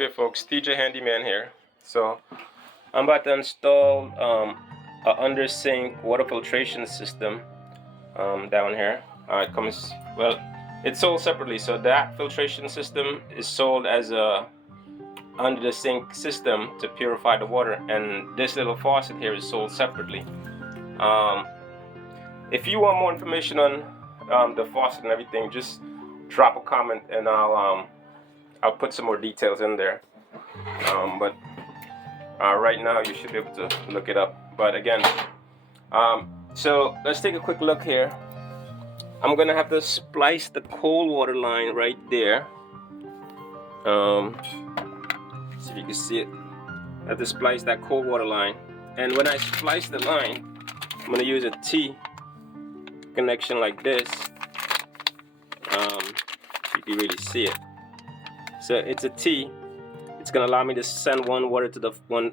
Okay folks, TJ Handyman here. So I'm about to install a under sink water filtration system down here. It comes, well, it's sold separately. So that filtration system is sold as a under the sink system to purify the water, and this little faucet here is sold separately. If you want more information on the faucet and everything, just drop a comment and I'll put some more details in there. But right now you should be able to look it up. But again, so let's take a quick look here. I'm gonna have to splice the cold water line right there. See if you can see it. I have to splice that cold water line, and when I splice the line, I'm gonna use a T connection like this. You can really see it. So it's a T. It's gonna allow me to send one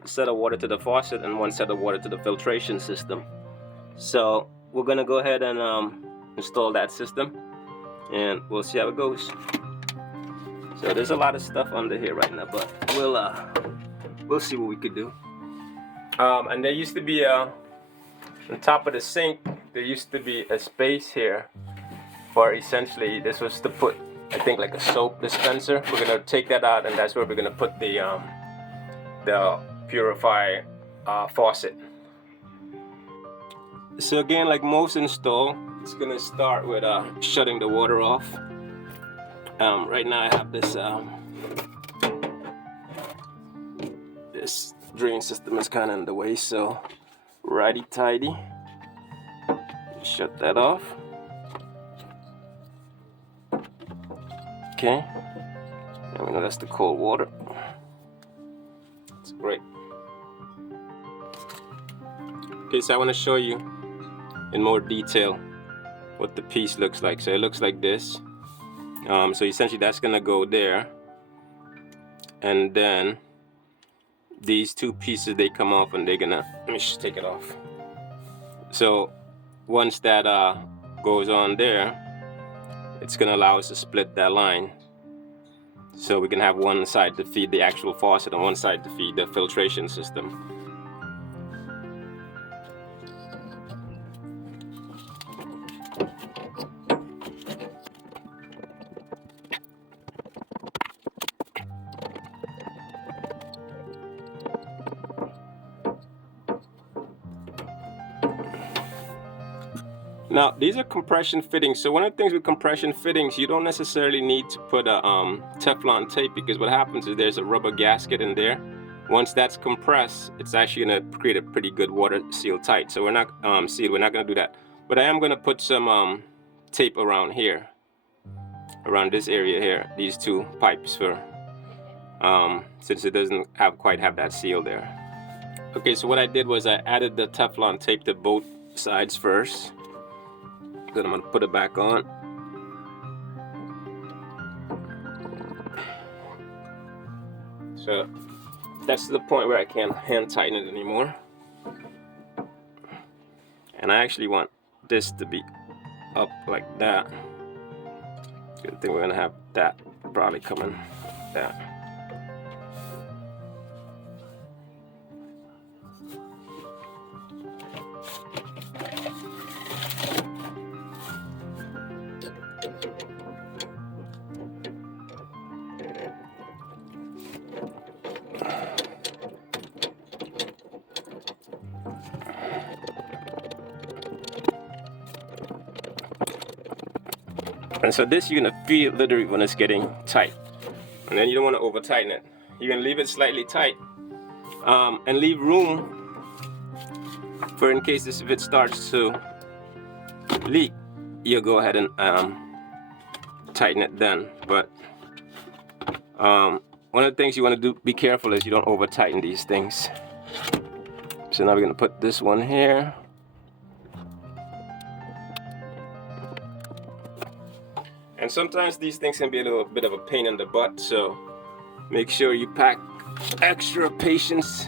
set of water to the faucet and one set of water to the filtration system. So we're gonna go ahead and install that system, and we'll see how it goes. So there's a lot of stuff under here right now, but we'll see what we could do. And there used to be on top of the sink, there used to be a space here for, essentially, this was to put, I think, like a soap dispenser. We're gonna take that out, and that's where we're gonna put the Purify faucet. So again, like most install, it's gonna start with shutting the water off. Right now I have this this drain system is kind of in the way, so righty tighty, shut that off. Okay, and we know that's the cold water. It's great. Okay, so I want to show you in more detail what the piece looks like. So it looks like this. So essentially that's gonna go there, and then these two pieces, they come off, and they're gonna, let me just take it off. So once that goes on there, it's gonna allow us to split that line, so we can have one side to feed the actual faucet and one side to feed the filtration system. Now, these are compression fittings. So one of the things with compression fittings, you don't necessarily need to put a Teflon tape, because what happens is there's a rubber gasket in there. Once that's compressed, it's actually going to create a pretty good water seal tight. So we're not we're not going to do that. But I am going to put some tape around here, around this area here, these two pipes, for since it doesn't quite have that seal there. Okay, so what I did was I added the Teflon tape to both sides first. Then I'm going to put it back on. So that's the point where I can't hand tighten it anymore. And I actually want this to be up like that. Good thing we're going to have that probably coming like that. And so this, you're gonna feel literally when it's getting tight, and then you don't want to over tighten it. You're gonna leave it slightly tight, and leave room for, in case if it starts to leak, you'll go ahead and tighten it then. But one of the things you want to do, be careful, is you don't over tighten these things. So now we're gonna put this one here. And sometimes these things can be a little bit of a pain in the butt, so make sure you pack extra patience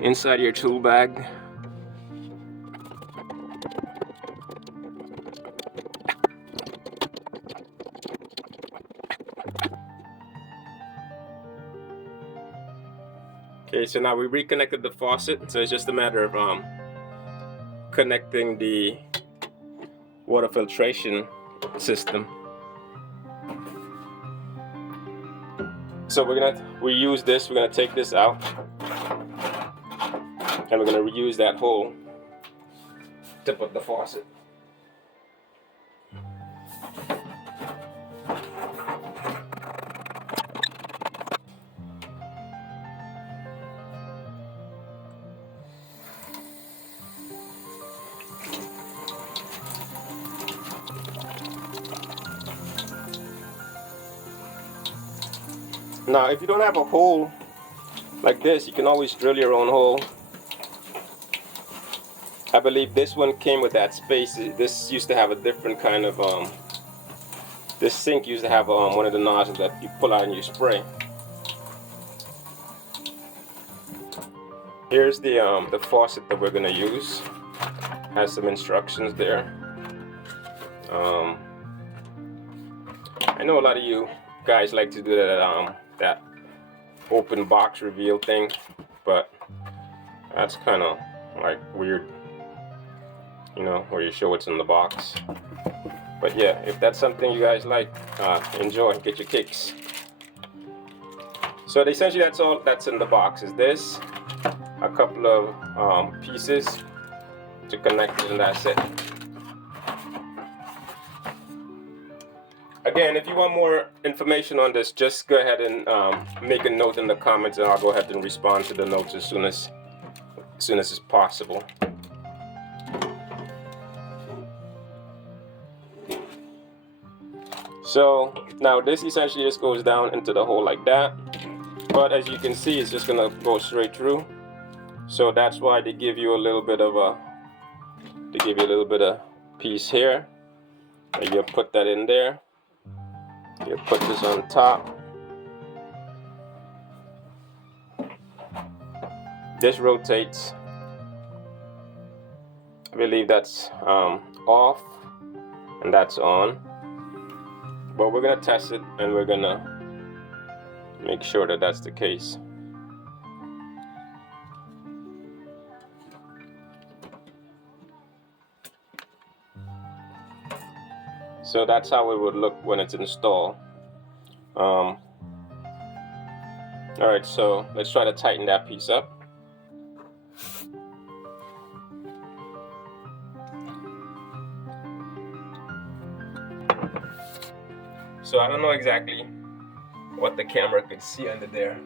inside your tool bag. Okay, so now we reconnected the faucet, so it's just a matter of connecting the water filtration system. So we're gonna reuse this. We're gonna take this out, and we're gonna reuse that hole to put the faucet. Now, if you don't have a hole like this, you can always drill your own hole. I believe this one came with that space. This used to have a different kind of, this sink used to have one of the nozzles that you pull out and you spray. Here's the faucet that we're gonna use. Has some instructions there. I know a lot of you guys like to do that open box reveal thing, but that's kind of like weird, you know, where you show what's in the box. But yeah, if that's something you guys like, enjoy, get your kicks. So essentially that's all that's in the box. Is this, a couple of pieces to connect it, and that's it. Again, if you want more information on this, just go ahead and make a note in the comments, and I'll go ahead and respond to the notes as soon as is possible. So now this essentially just goes down into the hole like that, but as you can see, it's just gonna go straight through. So that's why they give you a little bit of piece here, and you put that in there. You put this on top. This rotates. I believe that's off and that's on. But we're gonna test it, and we're gonna make sure that that's the case. So that's how it would look when it's installed. Alright, so let's try to tighten that piece up. So I don't know exactly what the camera could see under there.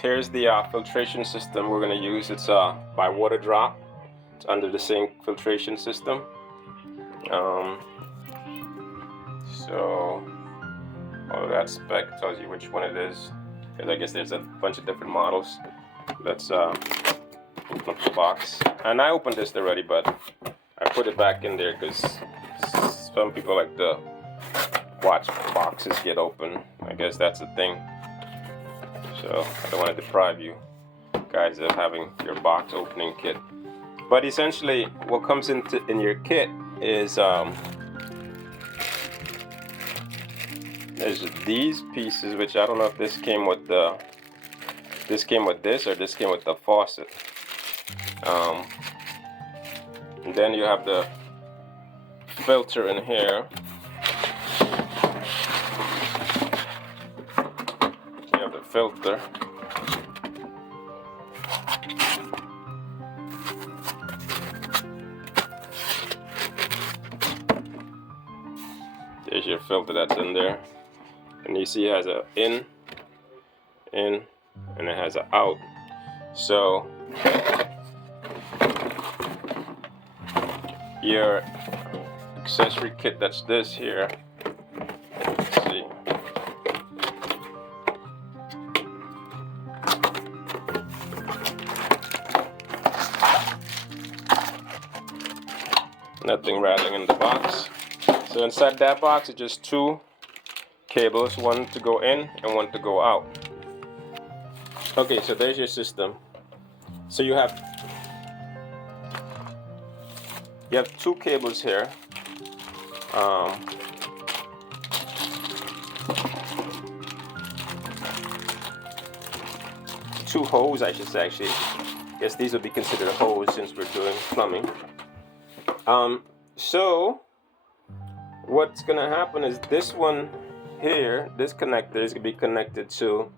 Here's the filtration system we're going to use. It's by water drop. It's under the sink filtration system. So all of that spec tells you which one it is, because I guess there's a bunch of different models. Let's open up the box. And I opened this already, but I put it back in there because some people like to watch boxes get open. I guess that's the thing. So I don't want to deprive you guys of having your box opening kit. But essentially what comes in your kit is there's these pieces, which I don't know if this came with this or this came with the faucet. And then you have the filter in here. Filter. There's your filter that's in there, and you see it has a in, and it has a out. So your accessory kit, that's this here, Let's see. Nothing rattling in the box. So inside that box is just two cables, one to go in and one to go out. Okay, so there's your system. So you have two cables here. Two hoses, I should say, actually. Guess these would be considered a hose since we're doing plumbing. So what's gonna happen is this one here, this connector is gonna be connected to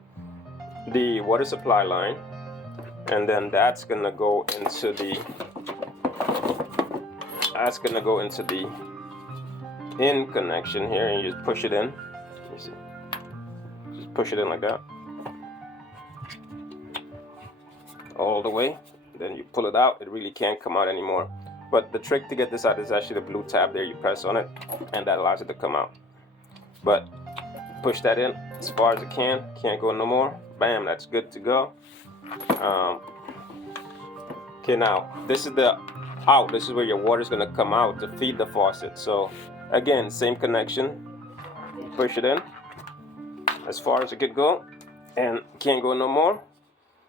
the water supply line, and then that's gonna go into the in connection here, and you just push it in. Let me see. Just push it in like that, all the way. Then you pull it out. It really can't come out anymore. But the trick to get this out is actually the blue tab there. You press on it, and that allows it to come out. But push that in as far as it can. Can't go no more. Bam, that's good to go. Okay, now this is the out. This is where your water is going to come out to feed the faucet. So again, same connection. Push it in as far as it could go, and can't go no more.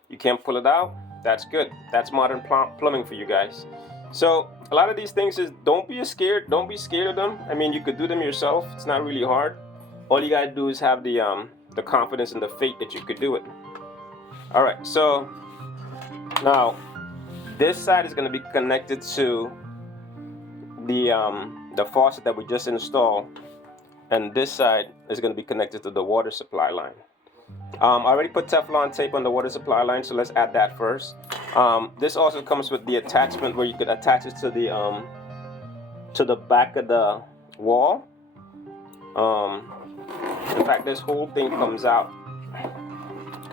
You can't pull it out. That's good. That's modern plumbing for you guys. So a lot of these things is don't be scared of them. I mean, you could do them yourself. It's not really hard. All you gotta do is have the confidence and the faith that you could do it. All right, so now this side is going to be connected to the faucet that we just installed, and this side is going to be connected to the water supply line. I already put Teflon tape on the water supply line, so let's add that first. This also comes with the attachment where you could attach it to the back of the wall. In fact, this whole thing comes out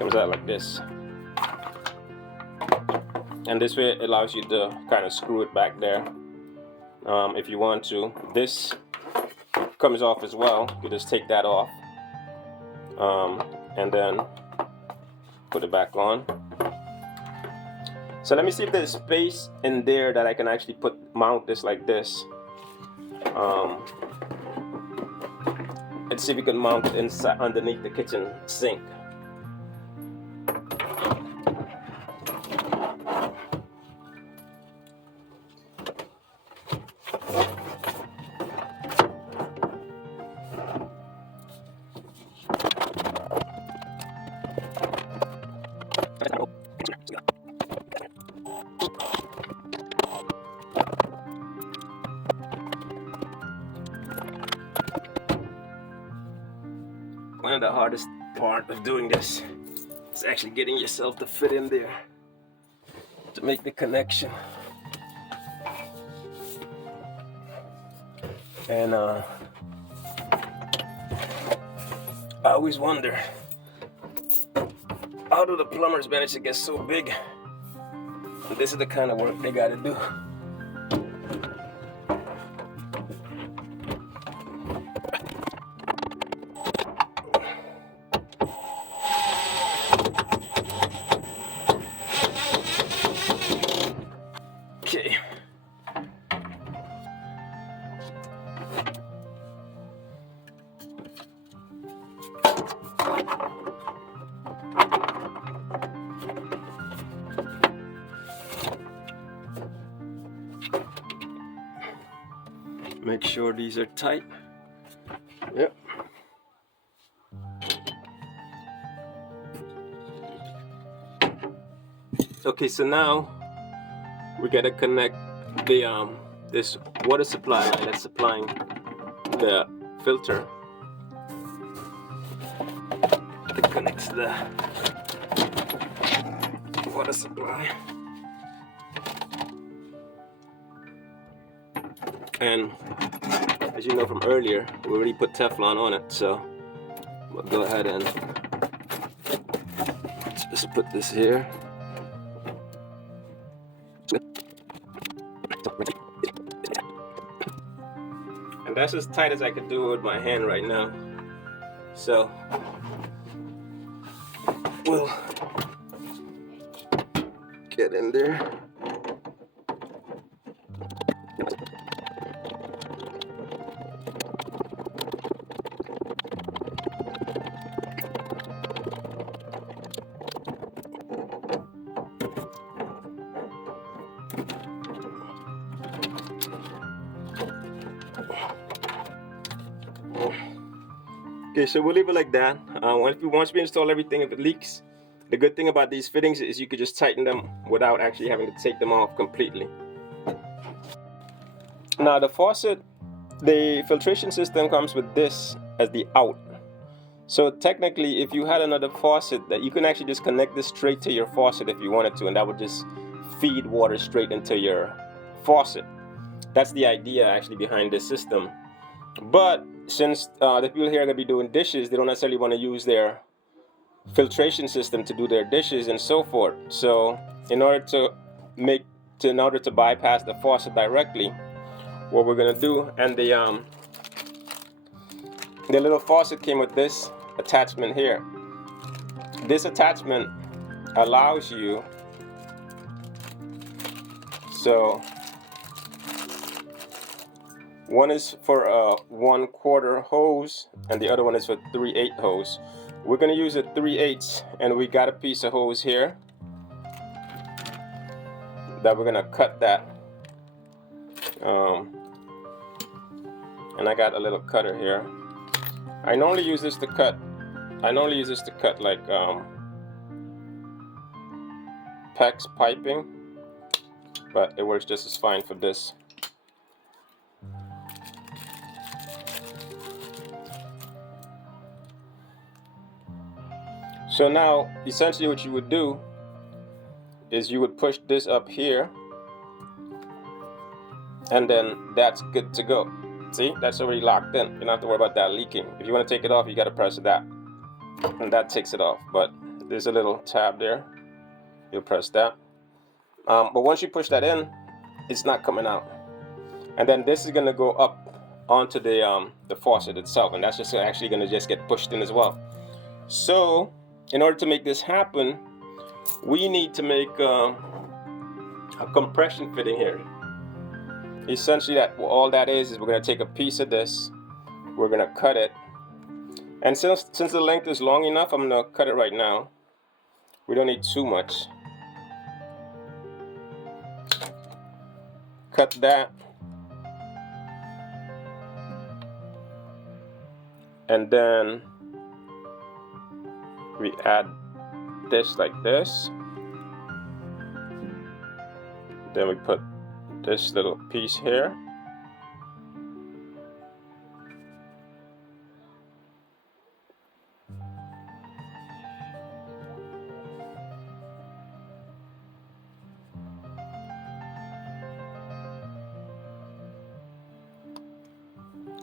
like this, and this way it allows you to kind of screw it back there if you want to. This comes off as well. You just take that off and then put it back on. So let me see if there's space in there that I can actually mount this like this. Let's see if we can mount it inside underneath the kitchen sink. One of the hardest part of doing this is actually getting yourself to fit in there to make the connection. And I always wonder, how do the plumbers manage to get so big? And this is the kind of work they gotta do. Okay. Make sure these are tight. Yep. Okay, so now we gotta connect the this water supply line that's supplying the filter. It connects the water supply. And as you know from earlier, we already put Teflon on it, so we'll go ahead and just put this here. And that's as tight as I could do it with my hand right now. So we'll get in there. Okay, so we'll leave it like that. Once we install everything, if it leaks, the good thing about these fittings is you could just tighten them without actually having to take them off completely. Now the faucet, the filtration system comes with this as the out. So technically, if you had another faucet, that you can actually just connect this straight to your faucet if you wanted to, and that would just feed water straight into your faucet. That's the idea actually behind this system. But since the people here are going to be doing dishes, they don't necessarily want to use their filtration system to do their dishes and so forth. So in order to bypass the faucet directly, what we're going to do, and the little faucet came with this attachment here. This attachment allows you, so one is for a 1/4 hose and the other one is for 3/8 hose. We're going to use a 3/8, and we got a piece of hose here that we're going to cut that. And I got a little cutter here. I normally use this to cut like PEX piping, but it works just as fine for this. So now, essentially what you would do is you would push this up here, and then that's good to go. See, that's already locked in. You don't have to worry about that leaking. If you want to take it off, you got to press that, and that takes it off. But there's a little tab there. You'll press that. But once you push that in, it's not coming out. And then this is going to go up onto the faucet itself, and that's just actually going to just get pushed in as well. So in order to make this happen, we need to make a compression fitting here. Essentially, all that is we're going to take a piece of this, we're going to cut it, and since the length is long enough, I'm going to cut it right now. We don't need too much. Cut that, and then we add this like this. Then we put this little piece here.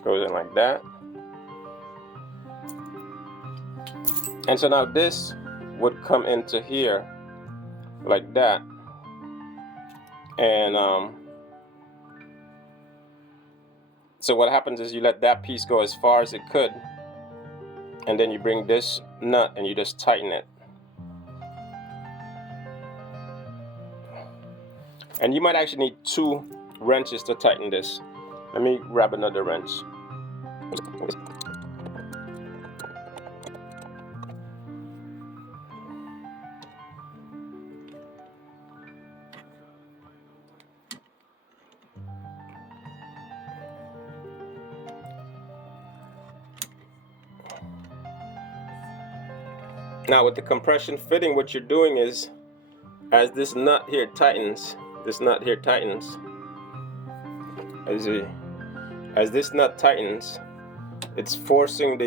Goes in like that. And so now this would come into here like that. And so what happens is you let that piece go as far as it could, and then you bring this nut and you just tighten it. And you might actually need 2 wrenches to tighten this. Let me grab another wrench. Now with the compression fitting, what you're doing is, as this nut here tightens, as this nut tightens, it's forcing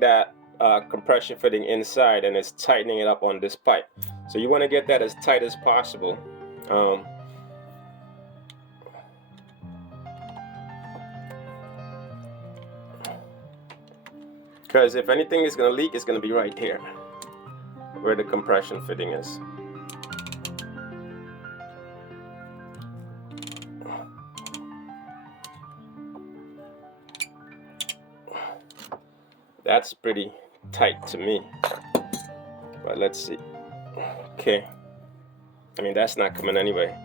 that compression fitting inside, and it's tightening it up on this pipe. So you want to get that as tight as possible. Because if anything is going to leak, it's going to be right here where the compression fitting is. That's pretty tight to me, but let's see. Okay, I mean that's not coming anyway.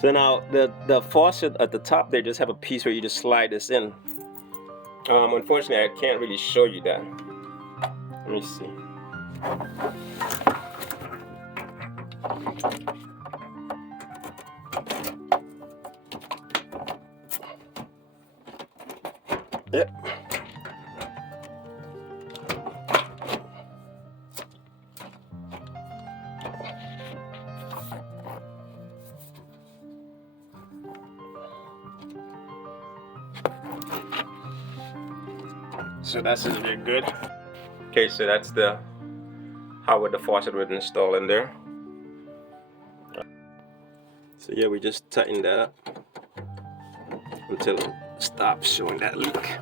So now the faucet at the top there just have a piece where you just slide this in. Unfortunately, I can't really show you that. Let me see. Yep. So that's really good. Okay, so that's how the faucet would install in there. So yeah, we just tighten that up until it stops showing that leak.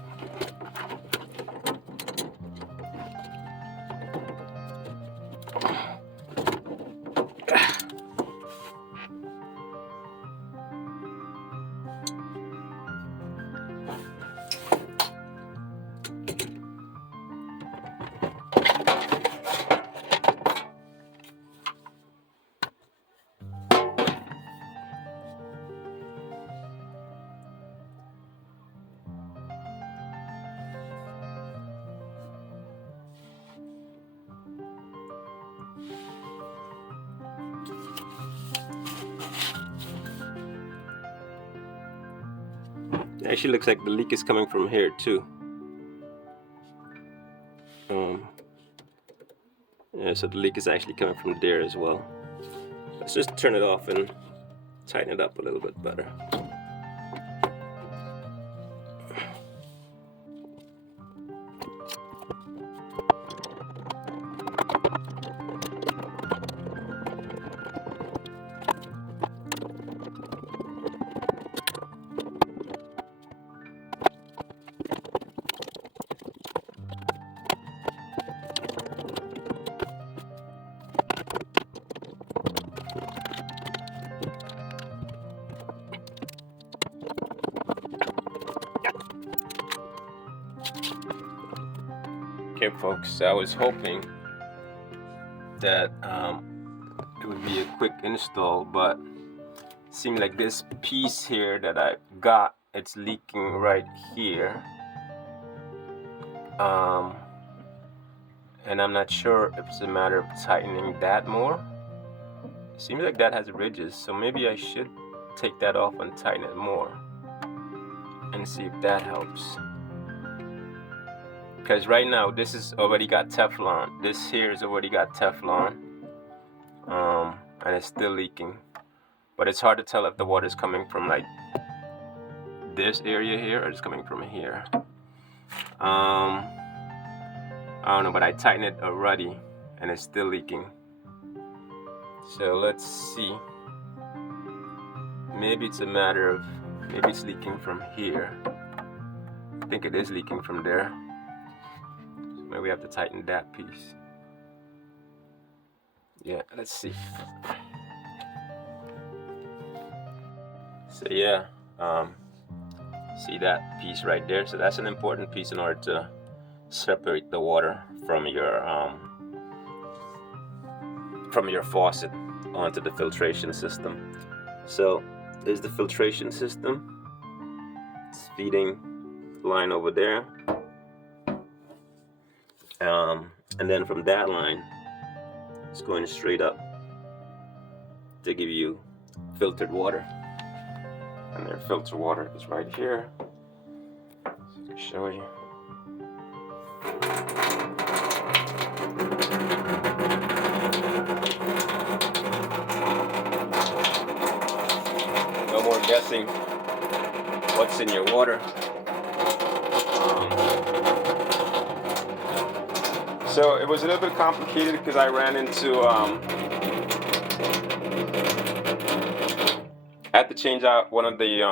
It actually looks like the leak is coming from here too. Yeah, so the leak is actually coming from there as well. Let's just turn it off and tighten it up a little bit better. Okay, folks, I was hoping that it would be a quick install, but it seemed like this piece here that I got, it's leaking right here. And I'm not sure if it's a matter of tightening that more. It seems like that has ridges, so maybe I should take that off and tighten it more and see if that helps. Because right now this is already got Teflon. This here is already got Teflon, and it's still leaking. But it's hard to tell if the water is coming from like this area here or it's coming from here. I don't know, but I tightened it already and it's still leaking. So let's see. Maybe it's a matter of, maybe it's leaking from here. I think it is leaking from there. So maybe we have to tighten that piece. Yeah, let's see. So yeah, see that piece right there? So that's an important piece in order to separate the water from your faucet onto the filtration system. So there's the filtration system. It's feeding line over there, and then from that line it's going straight up to give you filtered water. And their filter water is right here. So I can show you. No more guessing what's in your water. So it was a little bit complicated because I ran into I had to change out one of the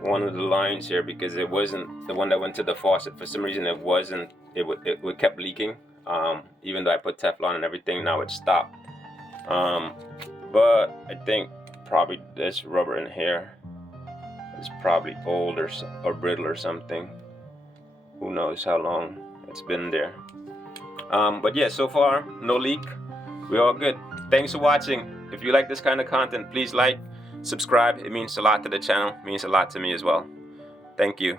one of the lines here because it wasn't the one that went to the faucet. For some reason it wasn't, it kept leaking, even though I put Teflon and everything. Now it stopped, but I think probably this rubber in here is probably old or brittle or something. Who knows how long it's been there. But yeah, so far no leak. We're all good. Thanks for watching. If you like this kind of content, please like, subscribe. It means a lot to the channel. It means a lot to me as well. Thank you.